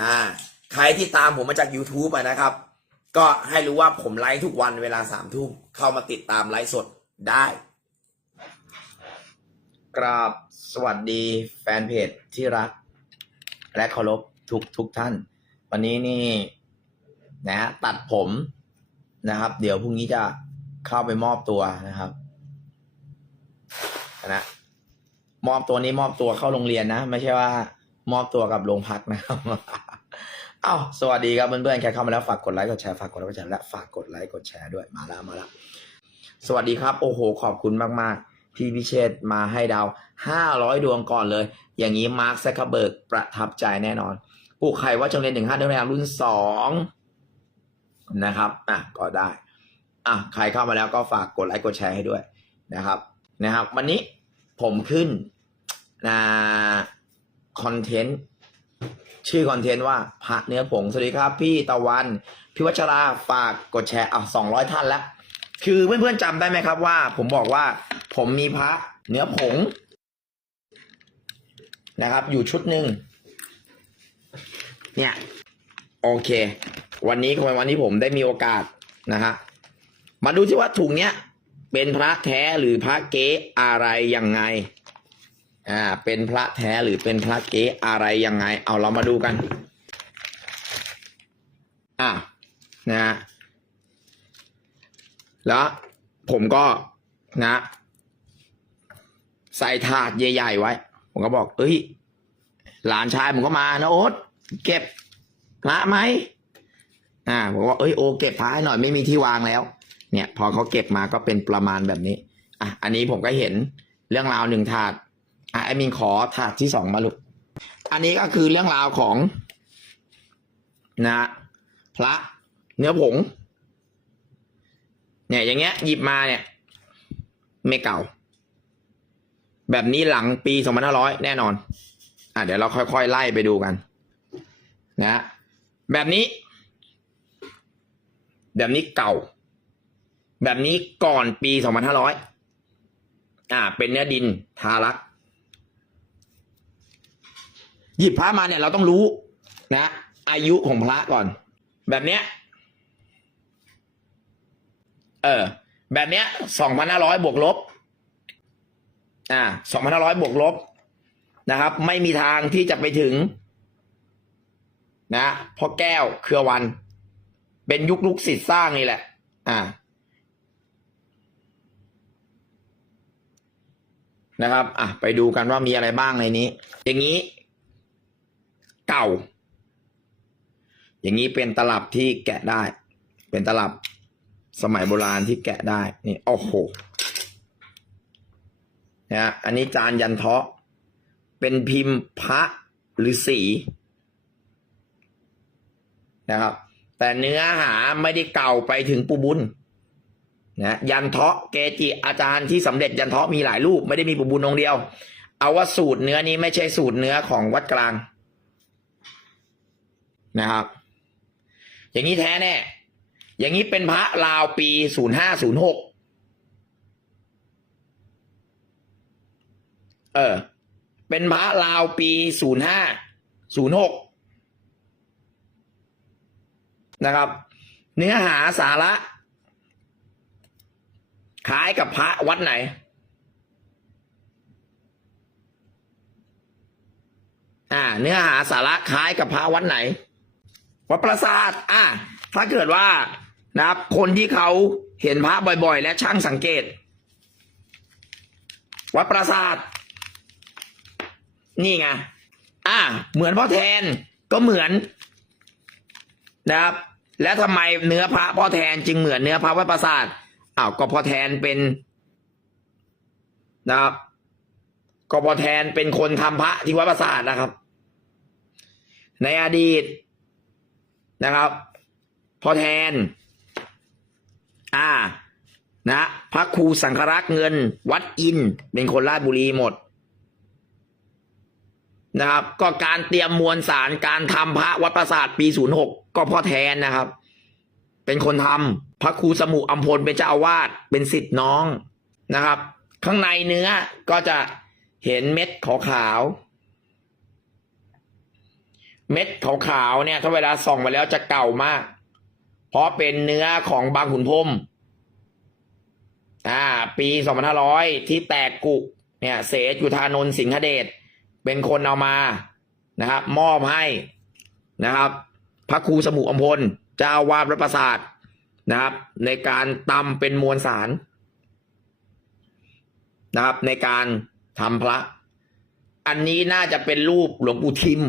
อ่าใครที่ตามผมมาจาก YouTube อะนะครับ ก็ให้รู้ว่าผมไลฟ์ทุกวันเวลาสามทุ่มเข้ามาติดตามไลฟ์สดได้กราบสวัสดีแฟนเพจที่รัก และเคารพทุกทุกท่าน วันนี้นี่นะฮะตัดผมนะครับ เดี๋ยวพรุ่งนี้จะเข้าไปมอบตัวนะครับนะมอบตัวนี้มอบตัวเข้าโรงเรียนนะ ไม่ใช่ว่ามอบตัวกับโรงพักนะครับ อ้าวสวัสดีครับเพื่อนๆใครเข้ามาแล้วฝากกดไลค์กดแชร์ฝากกดไลค์กดแชร์และฝากกดไลค์กดแชร์ด้วยมาแล้วมาแล้วสวัสดีครับ โอ้โห ขอบคุณมากๆ พี่พิเชษมาให้ดาว500ดวงก่อนเลย อย่างนี้มาร์คแซคเคอร์เบิร์กประทับใจแน่นอนปลูกไข่ว่าจงเรียนถึงห้าเดือนรุ่นสองนะครับอะก็ได้อะใครเข้ามาแล้วก็ฝากกดไลค์กดแชร์ให้ด้วยนะครับนะครับ วันนี้ผมขึ้นนะคอนเทนต์ ชื่อคอนเทนต์ว่าพระเนื้อผงสวัสดีครับพี่ตะวัน พี่วัชราฝากกดแชร์อะสองร้อยท่านแล้วคือเพื่อนๆจำได้ไหมครับว่า ผมบอกว่า ผมมีพระเนื้อผง นะครับ อยู่ชุดหนึ่งเนี่ย โอเค วันนี้เป็นวันที่ผมได้มีโอกาสนะฮะมาดูที่ว่าถุงเนี้ยเป็นพระแท้หรือพระเก๊อะไรยังไง อ่า เป็นพระแท้หรือเป็นพระเก๊อะไรยังไง เอาเรามาดูกัน อะนะฮะแล้วผมก็นะ ใส่ถาดใหญ่ๆไว้ ผมก็บอก เอ้ย หลานชายผมก็มานะโอ๊ตเก็บพระไหมอ่าผมว่าเอ้ยโอเก็บพระให้หน่อยไม่มีที่วางแล้ว เนี่ย พอเขาเก็บมาก็เป็นประมาณแบบนี้ อะ อันนี้ผมก็เห็นเรื่องราวหนึ่งถาด อะไอมินขอถาดที่สองมาลูก อันนี้ก็คือเรื่องราวของ นะพระเนื้อผง เนี่ยอย่างเงี้ย หยิบมาเนี่ย ไม่เก่า แบบนี้หลังปีสองพันห้าร้อยแน่นอน อะเดี๋ยวเราค่อยๆไล่ไปดูกัน นะ แบบนี้ แบบนี้เก่า แบบนี้ก่อนปีสองพันห้าร้อยอ่า เป็นเนื้อดินทารัก หยิบพระมาเนี่ยเราต้องรู้นะ อายุของพระก่อน แบบเนี้ย เออ แบบเนี้ยสองพันห้าร้อยบวกลบ อ่าสองพันห้าร้อยบวกลบนะครับ ไม่มีทางที่จะไปถึง นะพ่อแก้วเครือวัน เป็นยุคลูกศิษย์สร้างนี่แหละ อ่านะครับ อะ ไปดูกันว่ามีอะไรบ้างในนี้ อย่างนี้ เก่า อย่างนี้เป็นตลับที่แกะได้ เป็นตลับสมัยโบราณที่แกะได้ นี่โอ้โหนะอันนี้จานยันเทาะ เป็นพิมพ์พระหรือสีนะครับ แต่เนื้อหาไม่ได้เก่าไปถึงปูบุญนะยันเทาะเกจิอาจารย์ที่สำเร็จยันเทาะมีหลายรูปไม่ได้มีปูบุญองเดียว เอาว่าสูตรเนื้อนี้ไม่ใช่สูตรเนื้อของวัดกลาง นะครับ อย่างนี้แท้แน่ อย่างนี้เป็นพระลาวปีศูนย์ห้าศูนย์หกเออ เป็นพระลาวปีศูนย์ห้าศูนย์หกนะครับ เนื้อหาสาระคล้ายกับพระวัดไหน อ่า เนื้อหาสาระคล้ายกับพระวัดไหน วัดปราสาทอ่าถ้าเกิดว่านะครับ คนที่เขาเห็นพระบ่อยๆ และช่างสังเกต วัดปราสาท นี่ไงอ่าเหมือนพ่อแทนก็เหมือนนะครับ แล้วทำไมเนื้อพระพ่อแทนจึงเหมือนเนื้อพระวัดปราสาทอ้าวก็พ่อแทนเป็นนะครับก็พ่อแทนเป็นคนทำพระที่วัดปราสาทนะครับ ในอดีต นะครับ พอแทน อ่า นะพระครูสังฆรักษ์เงิน วัดอิน เป็นคนราชบุรีหมด นะครับ ก็การเตรียมมวลสารการทำพระวัดประสาทปีศูนย์หกก็พ่อแทนนะครับ เป็นคนทำพระครูสมุอัมพลเป็นเจ้าอาวาสเป็นสิทธิ์น้องนะครับ ข้างในเนื้อก็จะเห็นเม็ดขาวๆ เม็ดขาวๆเนี่ย ถ้าเวลาส่องไปแล้วจะเก่ามาก เพราะเป็นเนื้อของบางขุนพรมอ่า ปีสองพันห้าร้อยที่แตกกุ เนี่ย เสจุธานนท์สิงหเดชเป็นคนเอามานะครับ มอบให้นะครับ พระครูสมุอมพลเจ้าวาดวัดประสาทนะครับ ในการตำเป็นมวลสารนะครับ ในการทำพระ อันนี้น่าจะเป็นรูปหลวงปู่ทิม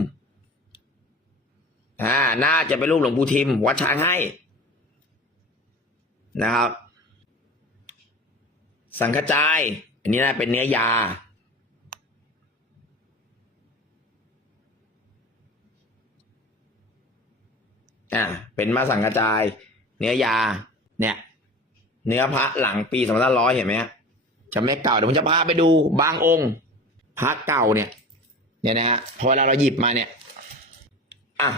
อ่าน่าจะเป็นรูปหลวงปู่ทิม วัดช้างให้นะครับ สังฆจาย อันนี้น่าเป็นเนื้อยา อ่าเป็นมาสังฆจาย เนื้อยา เนี่ย เนื้อพระหลังปีสองพันร้อยเห็นไหมฮะจะไม่เก่าเดี๋ยวผมจะพาไปดูบางองค์พระเก่าเนี่ย เนี่ยนะฮะพอเวลาเราหยิบมาเนี่ย อะ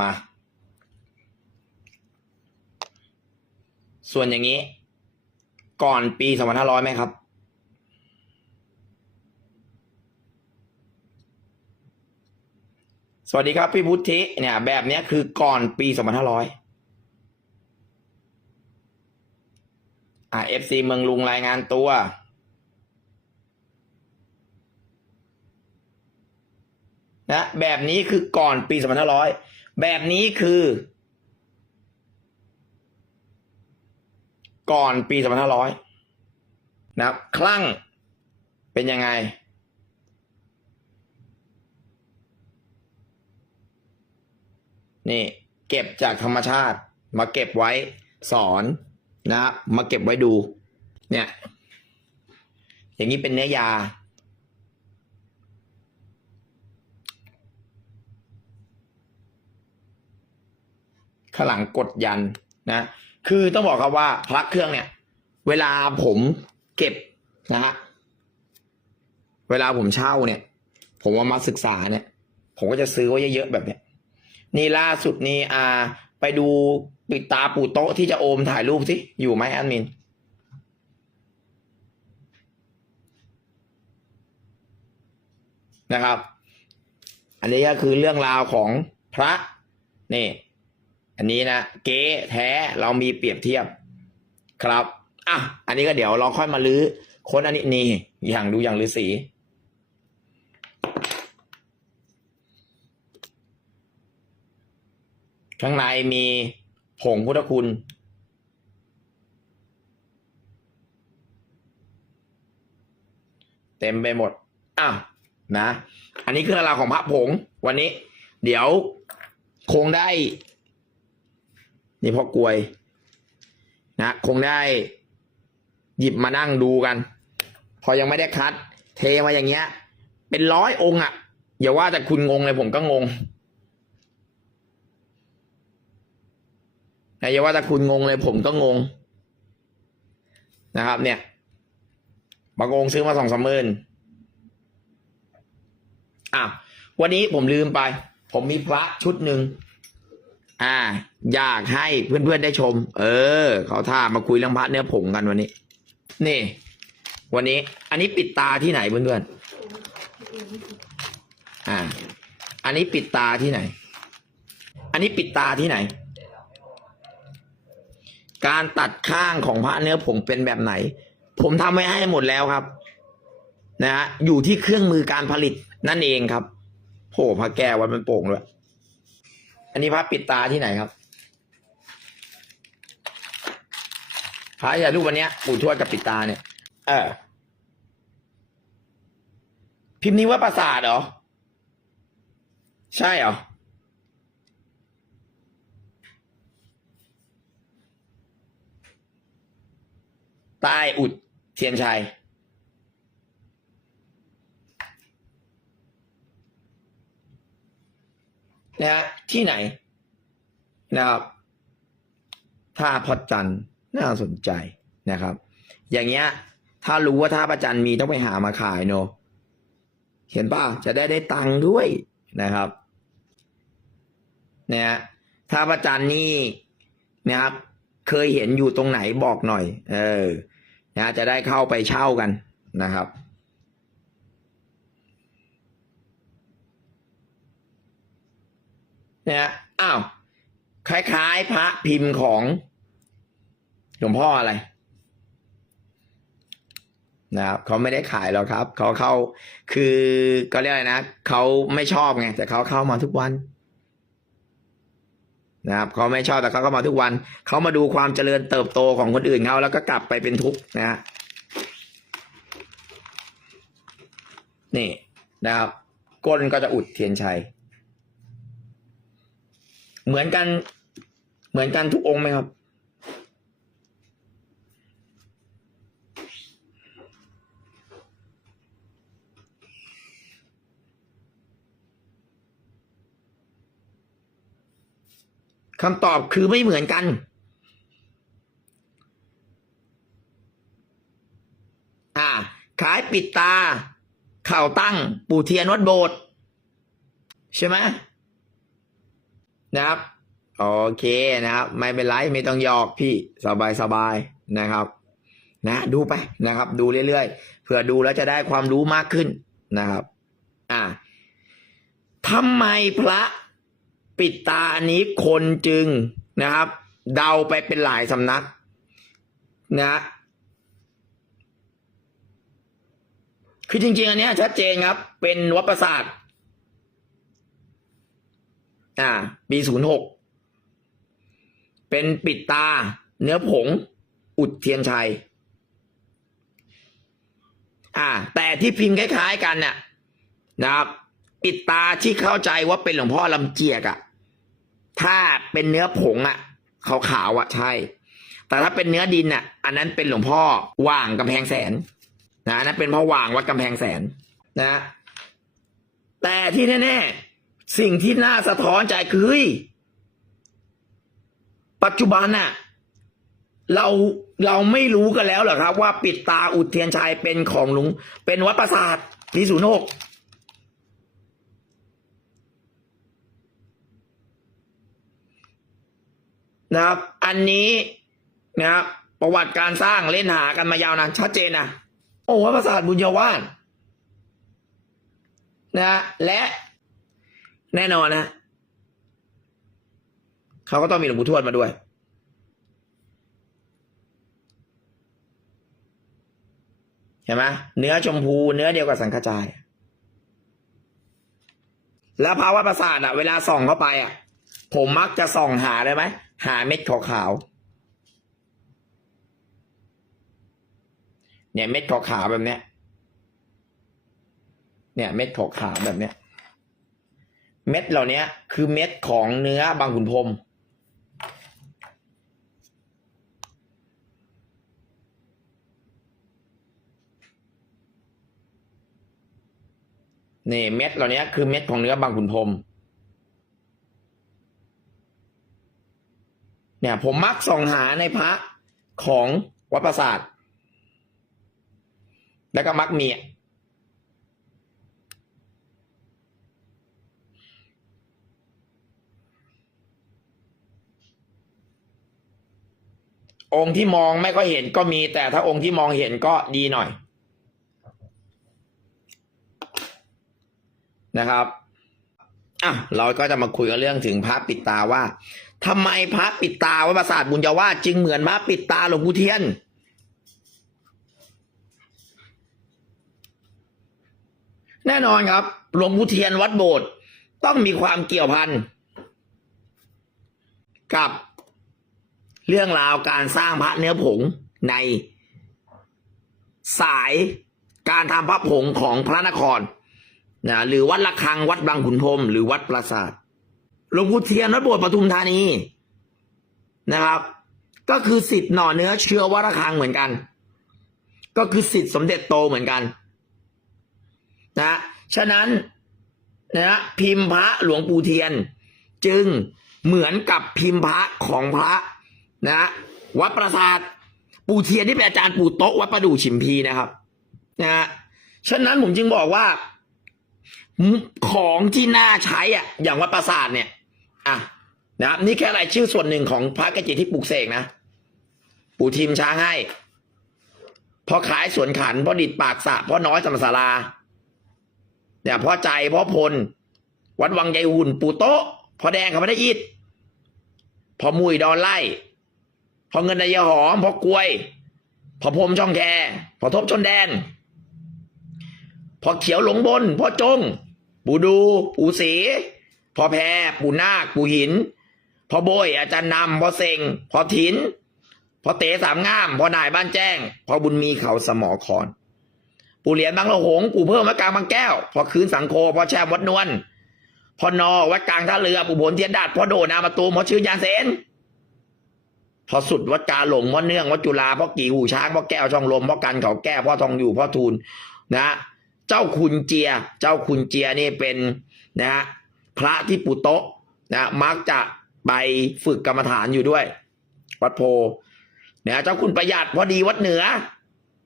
มา ส่วนอย่างนี้ ก่อนปีสองพันห้าร้อยไหมครับ สวัสดีครับพี่พุทธิเนี่ย แบบนี้คือก่อนปีสองพันห้าร้อยอ่าเอฟซีเมืองลุงรายงานตัวนะแบบนี้คือก่อนปีสองพันห้าร้อย แบบนี้คือ ก่อนปีสองพันห้าร้อยนะครับ คลั่งเป็นยังไง นี่ เก็บจากธรรมชาติ มาเก็บไว้สอนนะครับมาเก็บไว้ดู เนี่ย อย่างนี้เป็นเนื้อยา ข้างหลังกดยันนะ คือต้องบอกครับว่าพระเครื่องเนี่ย เวลาผมเก็บนะฮะเวลาผมเช่าเนี่ย ผมเอามาศึกษาเนี่ย ผมก็จะซื้อไว้เยอะๆแบบเนี้ยนี่ล่าสุดนี่อ่า ไปดูปิดตาปู่โต๊ะที่จะโอมถ่ายรูปสิอยู่ไหมแอดมินนะครับ อันนี้ก็คือเรื่องราวของพระนี่ อันนี้นะเก๊แท้เรามีเปรียบเทียบครับอะอันนี้ก็เดี๋ยวเราค่อยมาลื้อค้นอันนี้นี่อย่างดูอย่างฤาษีข้างในมีผงพุทธคุณ เต็มไปหมดอ้าวนะ อันนี้คือเรื่องราวของพระผง วันนี้ เดี๋ยวคงได้ นี่พ่อกลวยนะคงได้หยิบมานั่งดูกัน พอยังไม่ได้คัด เทมาอย่างเงี้ย เป็นร้อยองค์อะ่ะอย่าว่าแต่คุณงงเลยผมก็งงนะอย่าว่าแต่คุณงงเลยผมก็งง นะครับ เนี่ยบางองค์ซื้อมาสองสามหมื่นอะวันนี้ผมลืมไป ผมมีพระชุดหนึ่ง อ่า อยากให้เพื่อนๆได้ชม เออ เขาท่ามาคุยเรื่องพระเนื้อผงกันวันนี้ นี่ วันนี้ อันนี้ปิดตาที่ไหนเพื่อนๆอ่า อันนี้ปิดตาที่ไหน อันนี้ปิดตาที่ไหน การตัดข้างของพระเนื้อผงเป็นแบบไหน ผมทำไว้ให้หมดแล้วครับ นะฮะอยู่ที่เครื่องมือการผลิตนั่นเองครับโผพระแก้ววัดมันโป่งด้วย อันนี้พระปิดตาที่ไหนครับพระยารูปวันเนี้ยปู่ทวดกับปิดตาเนี่ย เออ พิมพ์นี้ว่าประสาทเหรอ ใช่เหรอใต้อุดเทียนชัย นะฮะที่ไหนนะครับท่าพระจันทร์น่าสนใจนะครับ อย่างเงี้ย ถ้ารู้ว่าท่าพระจันทร์มีต้องไปหามาขายเนอะเห็นป่ะจะได้ได้ตังค์ด้วยนะครับเนี่ยท่าพระจันทร์นี่นะครับ เคยเห็นอยู่ตรงไหนบอกหน่อย เออนะจะได้เข้าไปเช่ากันนะครับ นนะอ้าวคล้ายๆ พระพิมพ์ของหลวงพ่ออะไรนะครับเขาไม่ได้ขายหรอกครับ เขาเข้า คือก็เรียกอะไรนะเขาไม่ชอบไงแต่เขาเข้ามาทุกวันนะครับเขาไม่ชอบแต่เขาก็มาทุกวัน เขามาดูความเจริญเติบโตของคนอื่นเขาแล้วก็กลับไปเป็นทุกข์นะฮะนี่นะครับก้นก็จะอุดเทียนชัย เหมือนกัน เหมือนกันทุกองค์ไหมครับ คำตอบคือไม่เหมือนกัน อ่า ขายปิดตา เข่าตั้ง ปู่เทียนวัดโบสถ์ใช่ไหม นะครับ โอเคนะครับ ไม่เป็นไรไม่ต้องหยอกพี่สบายสบายนะครับ นะดูไปนะครับ ดูเรื่อยๆเผื่อดูแล้วจะได้ความรู้มากขึ้นนะครับ อ่าทำไมพระปิดตาอันนี้คนจึงนะครับ เดาไปเป็นหลายสำนัก นะ คือจริงๆ อันนี้ชัดเจนครับ เป็นวัดประสาท อ่า ปีศูนย์หกเป็นปิดตา เนื้อผง อุดเทียนชัย อ่า แต่ที่พิมพ์คล้ายๆกันเนี่ยนะครับ ปิดตาที่เข้าใจว่าเป็นหลวงพ่อลำเจียกอะถ้าเป็นเนื้อผงอะขาวๆอะใช่ แต่ถ้าเป็นเนื้อดินอะอันนั้นเป็นหลวงพ่อว่างกำแพงแสนนะนนั้นเป็นพ่อว่างวัดกำแพงแสนนะ แต่ที่แน่ๆ สิ่งที่น่าสะท้อนใจคือเฮ้ยปัจจุบันน่ะเราเราไม่รู้กันแล้วเหรอครับ ว่าปิดตาอุดเทียนชัยเป็นของหลวงเป็นวัดประสาทปีศูนย์หกนะครับ อันนี้นะครับประวัติการสร้างเล่นหากันมายาวนานชัดเจนนะโอ้วัดประสาทบุญยวานนะและ แน่นอนนะเขาก็ต้องมีหลวงปู่ทวดมาด้วย เห็นไหมเนื้อชมพูเนื้อเดียวกับสังขจาย แล้วภาวะประสาทอะเวลาส่องเข้าไปอะผมมักจะส่องหาเลยไหมหาเม็ดขาวๆเนี่ยเม็ดขาวๆแบบเนี้ยเนี่ยเม็ดขาวๆแบบเนี้ย เม็ดเหล่านี้คือเม็ดของเนื้อบางขุนพรมนี่เม็ดเหล่านี้คือเม็ดของเนื้อบางขุนพรมเนี่ยผมมักส่องหาในพระของวัดประสาท แล้วก็มักมี องค์ที่มองไม่ก็เห็นก็มี แต่ถ้าองค์ที่มองเห็นก็ดีหน่อย นะครับอะเราก็จะมาคุยกันเรื่องถึงพระปิดตาว่าทำไมพระปิดตาวัดประสาทบุญญาวาสจึงเหมือนพระปิดตาหลวงปู่เทียนแน่นอนครับหลวงปู่เทียนวัดโบสถ์ต้องมีความเกี่ยวพันกับ เรื่องราวการสร้างพระเนื้อผงใน สายการทำพระผงของพระนครนะหรือวัดระฆังวัดบางขุนพรมหรือวัดปราสาทหลวงปู่เทียนวัดโบสถ์ปทุมธานีนะครับ ก็คือสิทธิ์หน่อเนื้อเชื้อวัดระฆังเหมือนกัน ก็คือสิทธิ์สมเด็จโตเหมือนกัน นะฉะนั้นนะพิมพ์พระหลวงปู่เทียน จึงเหมือนกับพิมพ์พระของพระ นะ วัดปราสาท ปู่เทียนที่เป็นอาจารย์ปู่โต๊ะวัดประดู่ฉิมพีนะครับนะฉะนั้นผมจึงบอกว่า ของที่น่าใช้อะ อย่างวัดปราสาทเนี่ย อะนะครับนี่แค่รายชื่อส่วนหนึ่งของพระกจิที่ปลูกเสกนะปู่ทิมช้างให้พอขายสวนขันพ่อดิดปากสะพ่อน้อยสมสาราเนี่ยพ่อใจพ่อพล วัดวังยายหุ่น ปู่โต๊ะพอแดงเขาไม่ได้อิดพอมุยดอนไล่ พอเงินนายหอมพอกล้วย พอพรมช่องแคพอทบชนแดน พอเขียวหลงบน พอจง ปูดู ปูสี พอแพรปูนาค ปูหิน พอโบย อาจารย์นำพอเซงพอถิน พอเต๋สามง่าม พอนายบ้านแจ้ง พอบุญมีเขาสมอคอนปูเหรียญบางละหงปูเพิ่มวัดกลางบางแก้ว พอคืนสังโคพอแช่วัดนวลพอนอวัดกลางท่าเรือปูผลเทียนดัดพอโดนามาตูมพอชื่อยาเซน พอสุดวัดกาหลงวัดเนื่องวัดจุฬาพ่อกี่หูช้างพ่อแก้วช่องลมพ่อกันเขาแก้วพ่อทองอยู่พ่อทูลนะเจ้าคุณเจีย เจ้าคุณเจียนี่เป็นนะพระที่ปุโตะนะมักจะไปฝึกกรรมฐานอยู่ด้วย วัดโพนะเจ้าคุณประหยัดพอดีวัดเหนือ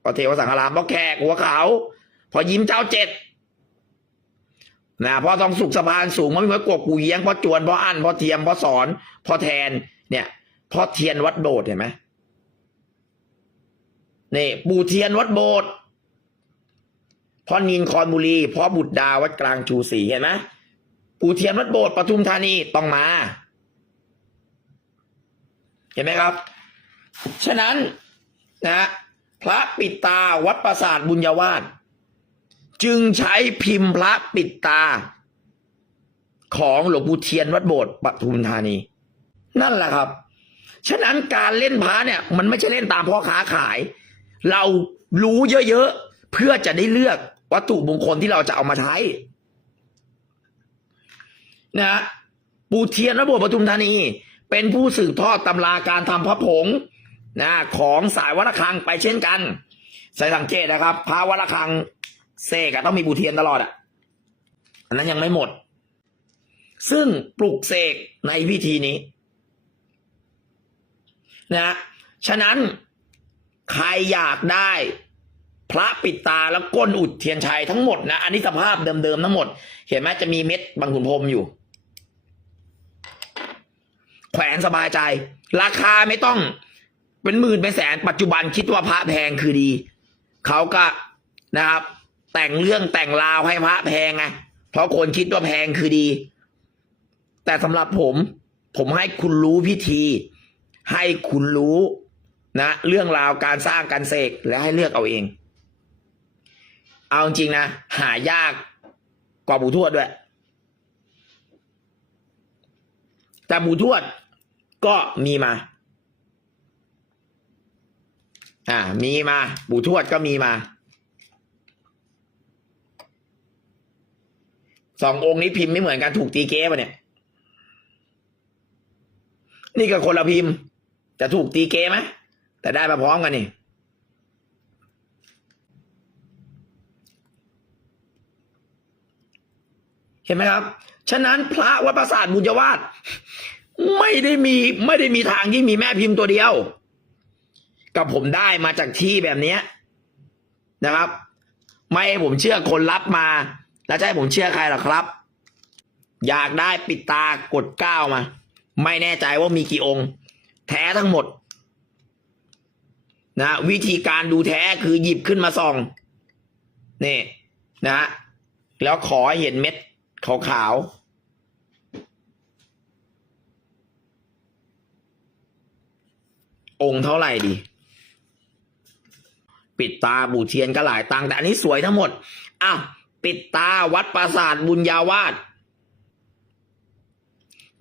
พอเทวสังฆรามพ่อแขกหัวเขา พอยิ้มเจ้าเจ็ดนะพอทองสุขสะพานสูงมันมีไว้กวกกูเยียงพอจวนพออั้นพอเทียมพอสอนพอแทนเนี่ย พอเทียนวัดโบสถ์เห็นไหมนี่ปู่เทียนวัดโบสถ์พ่อนินคอนบุรีพ่อบุตรดาวัดกลางชูศรีเห็นไหมปู่เทียนวัดโบสถ์ปทุมธานีต้องมา เห็นไหมครับ ฉะนั้นนะพระปิดตาวัดปราสาทบุญญาวาสจึงใช้พิมพ์พระปิดตา ของหลวงปู่เทียนวัดโบสถ์ปทุมธานี นั่นแหละครับ ฉะนั้นการเล่นพระเนี่ย มันไม่ใช่เล่นตามพ่อค้าขาย เรารู้เยอะๆเพื่อจะได้เลือกวัตถุมงคลที่เราจะเอามาใช้นะฮะปู่เทียนวัดโบปทุมธานี เป็นผู้สืบทอดตำราการทำพระผงนะของสายวัดระฆังไปเช่นกันใส่สังเกตนะครับพระวัดระฆังเสกต้องมีปู่เทียนตลอดอะอันนั้นยังไม่หมด ซึ่งปลุกเสกในพิธีนี้ นะฉะนั้นใครอยากได้ พระปิดตาแล้วก้นอุดเทียนชัยทั้งหมดนะอันนี้สภาพเดิมๆทั้งหมด เห็นไหมจะมีเม็ดบางขุนพรมอยู่ แขวนสบายใจ ราคาไม่ต้อง เป็นหมื่นเป็นแสน ปัจจุบันคิดว่าพระแพงคือดี เขาก็นะครับ แต่งเรื่องแต่งราวให้พระแพงไงเพราะคนคิดว่าแพงคือดี แต่สำหรับผม ผมให้คุณรู้พิธี ให้คุณรู้นะเรื่องราวการสร้างการเสกและให้เลือกเอาเอง เอาจริงนะ หายากกว่าบูทวดด้วย แต่บูทวดก็มีมา อ่า มีมาบูทวดก็มีมาสององค์นี้พิมพ์ไม่เหมือนกันถูกตีเก้ปะเนี่ย นี่ก็คนละพิมพ์ จะถูกตีเกไหมแต่ได้มาพร้อมกันนี่เห็นไหมครับ ฉะนั้นพระวัดประสาทบุญวาสไม่ได้มีไม่ได้มีทางที่มีแม่พิมพ์ตัวเดียว กับผมได้มาจากที่แบบเนี้ยนะครับ ไม่ให้ผมเชื่อคนรับมา แล้วจะให้ผมเชื่อใครหรอครับ อยากได้ปิดตากดก้าวมา ไม่แน่ใจว่ามีกี่องค์ แท้ทั้งหมด นะ วิธีการดูแท้คือหยิบขึ้นมาส่องนี่นะ แล้วขอให้เห็นเม็ดขาวๆองค์เท่าไหร่ดี ปิดตาบูเทียนก็หลายตังแต่อันนี้สวยทั้งหมดอ้าวปิดตาวัดปราสาทบุญญาวาส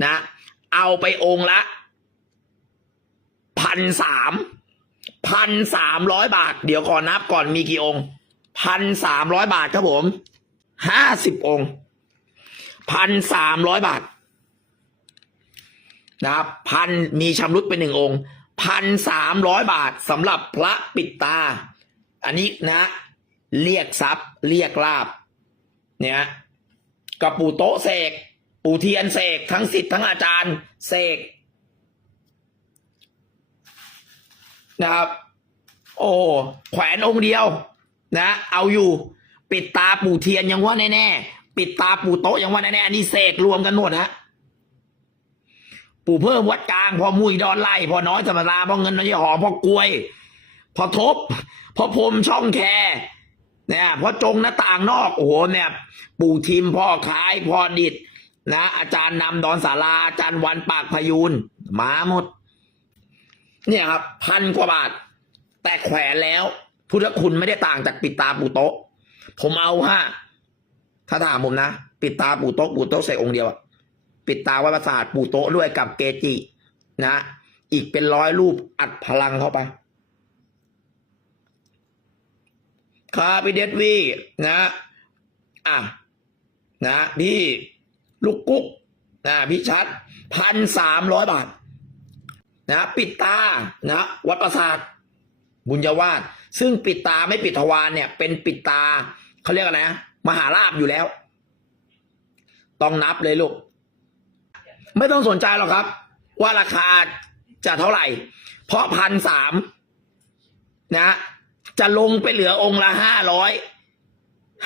นะ เอาไปองค์ละ นสามพันสามร้อยบาท เดี๋ยวก่อนนับก่อนมีกี่องค์พันสามร้อยบาทครับผมห้าสิบองค์พันสามร้อยบาทนะครับพันมีชำรุดเป็นหนึ่งองค์พันสามร้อยบาทสำหรับพระปิดตา อันนี้นะ เรียกทรัพย์ เรียกลาบ เนี่ยกับปู่โต๊ะเสก ปู่เทียนเสก ทั้งสิทธิ์ทั้งอาจารย์เสก นะครับ โอ้แขวนองค์เดียวนะ เอาอยู่ ปิดตาปู่เทียนยังว่าแน่ๆ ปิดตาปู่โต๊ะยังว่าแน่ๆอันนี้เสกรวมกันหมดฮะปู่เพิ่มวัดกลาง พอมุยดอนไล่พอน้อยธรรมดาพอเงินน้อยหอมพอกล้วย พอทบ พอพรมช่องแคเนี่ยพอจงหน้าต่างนอกโอ้โหเนี่ยปู่ทิมพ่อคล้ายพ่อดิดนะ อาจารย์นำดอนสาราอาจารย์วันปากพยูนมาหมด เนี่ยครับพันกว่าบาท แต่แขวนแล้ว พุทธคุณไม่ได้ต่างจากปิดตาปูโต๊ะ ผมเอาฮะถ้าถามผมนะ ปิดตาปูโต๊ะปูโต๊ะใส่องค์เดียว ปิดตาวัดประสาทปูโต๊ะด้วยกับเกจินะ อีกเป็นร้อยรูปอัดพลังเข้าไปคาพี่เดดวีนะ อะ นะ พี่ ลูกกุ๊กนะพี่ชัดพันสามร้อยบาท นะปิดตานะวัดประสาทบุญญาวาสซึ่งปิดตาไม่ปิดทวารเนี่ย เป็นปิดตาเขาเรียกอะไรนะมหาลาบอยู่แล้ว ต้องนับเลยลูก ไม่ต้องสนใจหรอกครับ ว่าราคาจะเท่าไหร่ เพราะพันสามนะ จะลงไปเหลือองค์ละห้าร้อย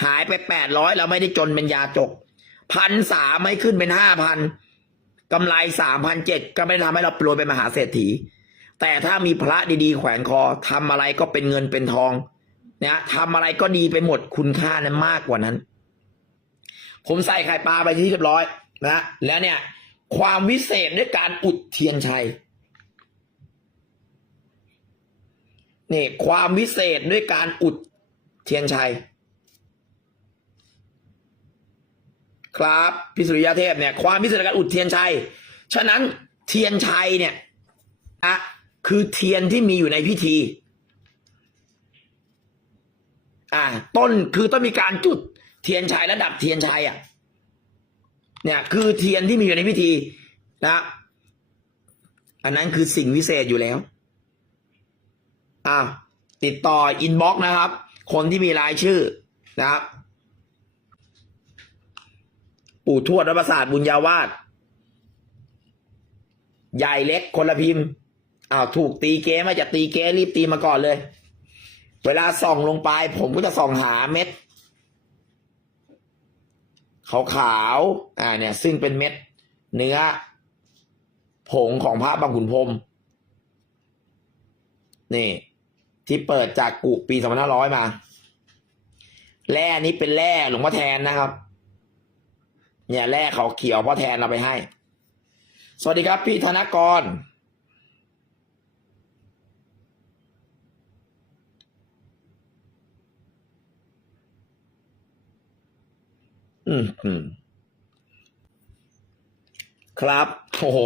หายไปแปดร้อยเราไม่ได้จนเป็นยาจกพันสามไม่ขึ้นเป็นห้าพัน กำไรสามพันเจ็ดก็ไม่ได้ทำให้เราโปรยเป็นมหาเศรษฐี แต่ถ้ามีพระดีๆ แขวนคอทำอะไรก็เป็นเงินเป็นทองนะทำอะไรก็ดีไปหมดคุณค่านั้นมากกว่านั้น ผมใส่ไข่ปลาไปที่เรียบร้อยนะแล้วเนี่ย ความวิเศษด้วยการอุดเทียนชัยนี่ความวิเศษด้วยการอุดเทียนชัย ครับพิสุริยเทพเนี่ยความวิเศษการอุดเทียนชัย ฉะนั้นเทียนชัยเนี่ยอะคือเทียนที่มีอยู่ในพิธี อ่า ต้นคือต้องมีการจุดเทียนชัยระดับเทียนชัยอะ เนี่ยคือเทียนที่มีอยู่ในพิธีนะอันนั้นคือสิ่งวิเศษอยู่แล้ว อ่าติดต่ออินบ็อกนะครับ คนที่มีรายชื่อนะครับ ปู่ทวดรัประสาทบุญญาวาสใหญ่เล็กคนละพิมพ์อ้าวถูกตีเก้มาจะตีเก้รีบตีมาก่อนเลย เวลาส่องลงไป ผมก็จะส่องหาเม็ดขาวขาวๆอ่าเนี่ย ซึ่งเป็นเม็ด เนื้อ ผงของพระบางขุนพรมนี่ ที่เปิดจากกุปีสองพันห้าร้อยมา แร่นี้เป็นแร่หลวงพ่อแทนนะครับ เนี่ยแร่เขาเขียวพ่อแทนเราไปให้ สวัสดีครับ พี่ธนกร อืมครับโอ้โห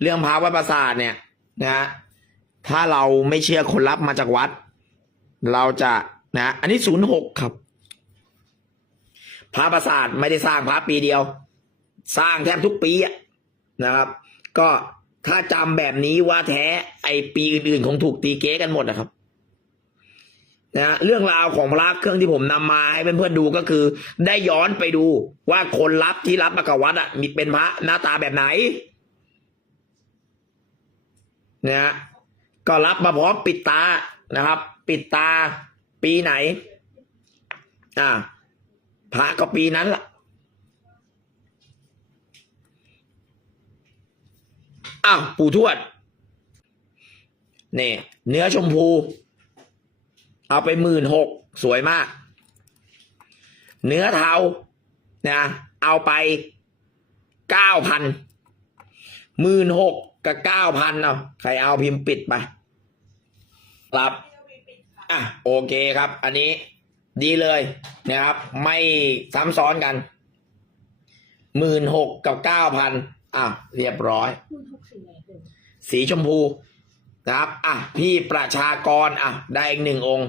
เรื่องพระวัดประสาทเนี่ย นะ ถ้าเราไม่เชื่อคนรับมาจากวัด เราจะนะ อันนี้ศูนย์หกครับ พระประสาทไม่ได้สร้างพระปีเดียว สร้างแทบทุกปีอะนะครับ ก็ถ้าจำแบบนี้ว่าแท้ไอปีอื่นๆคงถูกตีเก๊กันหมดนะครับนะเรื่องราวของพระเครื่องที่ผมนำมาให้เพื่อนๆดูก็คือ ได้ย้อนไปดูว่าคนรับที่รับมากับวัดอะมีเป็นพระหน้าตาแบบไหนนะฮะก็รับมาพร้อมปิดตานะครับ ปิดตาปีไหน อ่าพระก็ปีนั้นล่ะ อ้าวปู่ทวดนี่เนื้อชมพู เอาไปหมื่นหกสวยมาก เนื้อเทานะเอาไปเก้าพันหมื่นหกกับเก้าพันเอาใครเอาพิมพ์ปิดไปครับอะโอเคครับ อันนี้ดีเลยนะครับ ไม่ซ้ำซ้อนกันหมื่นหกกับเก้าพันอะเรียบร้อย สีชมพูนะครับ อะ พี่ประชากร อะ ได้อีกหนึ่งองค์